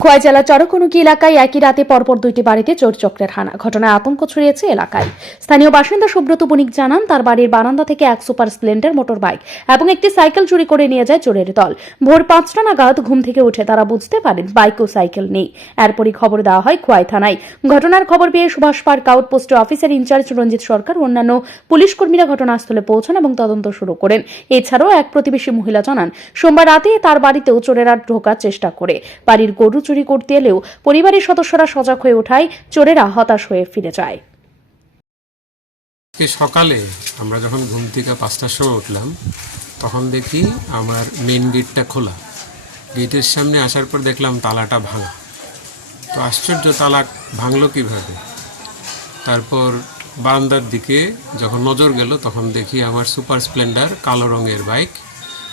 খোয়াই জেলার চরকনুকি এলাকায় একই রাতে পরপর দুইটি বাড়িতে চোর চক্রের হানা ঘটনায় আতঙ্ক ছড়িয়েছে এলাকায়। স্থানীয় বাসিন্দা সুব্রত বণিক জানান, তার বাড়ির বারান্দা থেকে এক সুপার স্প্লেন্ডার মোটর বাইক এবং একটি সাইকেল চুরি করে নিয়ে যায় চোরের দল। ভোর 5টা নাগাদ ঘুম থেকে উঠে তারা বুঝতে পারেন বাইক ও সাইকেল নেই। এরপরই খবর দেওয়া হয় খোয়াই থানায়। ঘটনার খবর পেয়ে Subhash park outpost officer in charge Ranjit Sarkar ও অন্যান্য পুলিশ কর্মীরা ঘটনাস্থলে পৌঁছান এবং তদন্ত শুরু করেন। এছাড়াও এক প্রতিবেশী মহিলা জানান, সোমবার রাতে তার বাড়িতেও চোরেরা ঢোকার চেষ্টা করে। বাড়ির গরু চুরি করতে এলেও পরিবারের সদস্যরা সজাগ হয়ে ওঠায় চোরেরা হতাশ হয়ে ফিরে যায়। সকালে আমরা যখন ঘুম থেকে 5টার সময় উঠলাম, তখন দেখি আমার মেন গেটটা খোলা। গেটের সামনে আসার পর দেখলাম তালাটা ভাঙা। তো আশ্চর্য, তালা ভাঙলো কিভাবে। তারপর বারান্দার দিকে যখন নজর গেল, তখন দেখি আমার সুপার স্প্লেন্ডার কালো রঙের বাইক,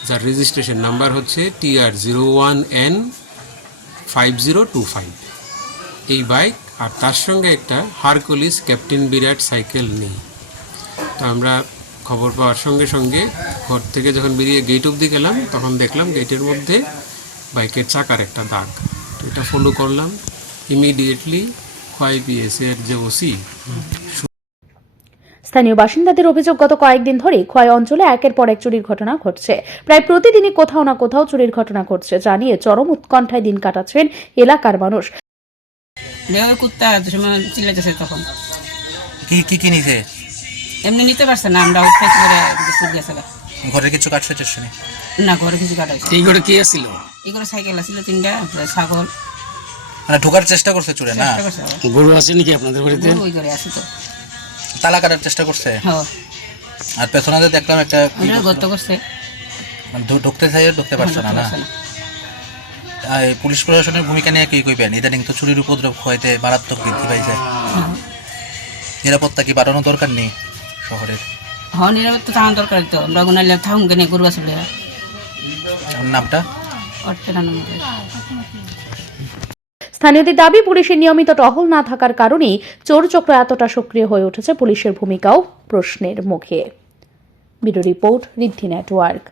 যার রেজিস্ট্রেশন নাম্বার হচ্ছে TR01N5025। এই বাইক আর তার সঙ্গে একটা হারকুলিস ক্যাপ্টেন বিরাট সাইকেল নেই। তো আমরা খবর পাওয়ার সঙ্গে সঙ্গে ঘর থেকে যখন বেরিয়ে গেট অবধি গেলাম, তখন দেখলাম গেটের মধ্যে বাইকের চাকার একটা দাগ। তো এটা ফলো করলাম। ইমিডিয়েটলি খোয়াই পিএসএ এর যে ওসি। স্থানীয় বাসিন্দাদের অভিযোগ, গত কয়েকদিন ধরে খোয়াই অঞ্চলে একের পর এক চুরির ঘটনা ঘটছে। প্রায় প্রতিদিনই কোথাও না কোথাও চুরির ঘটনা ঘটছে, জানিয়ে চরম উৎকণ্ঠায় দিন কাটাচ্ছেন এলাকার মানুষ। কুত্তা চিল্লাইতেছে, তখন কি নিছে? এমনি নিতে পারছে না, আমরা উঠাই করে ঘরে কিছু কাটছে শুনে না, ঘরে কিছু কাটাইছে। এই ঘরে কি আছিল? এই করে সাইকেল আছিল 3টা, ছাগল। মানে ঢোকার চেষ্টা করছে চোরে না? গরু আছে নাকি আপনাদের বাড়িতে? ওই ঘরে আছে তো। তালা কাটার চেষ্টা করছে। হ্যাঁ। আর পেছনে দেখলাম একটা গর্ত করছে, মানে ঢুকতে চাই, ঢুকতে পারছে না। না, এই পুলিশ প্রশাসনের ভূমিকা নিয়ে কি কইবেন? ইদানিং তো চুরির উপদ্রব খোয়াইতে মারাত্মক বৃদ্ধি পাইছে। নিরাপত্তা কি বাড়ানো দরকার নেই শহরের? হ্যাঁ, নিরাপত্তা থাকার দরকার। তো আমরা গুনাইলে থাকুন কেন, গরু আসলে। নামটা স্থানীয়দের দাবি, পুলিশের নিয়মিত টহল না থাকার কারণেই চোর চক্র এতটা সক্রিয় হয়ে উঠেছে। পুলিশের ভূমিকাও প্রশ্নের মুখে। ব্যুরো রিপোর্ট, ঋদ্ধি নেটওয়ার্ক।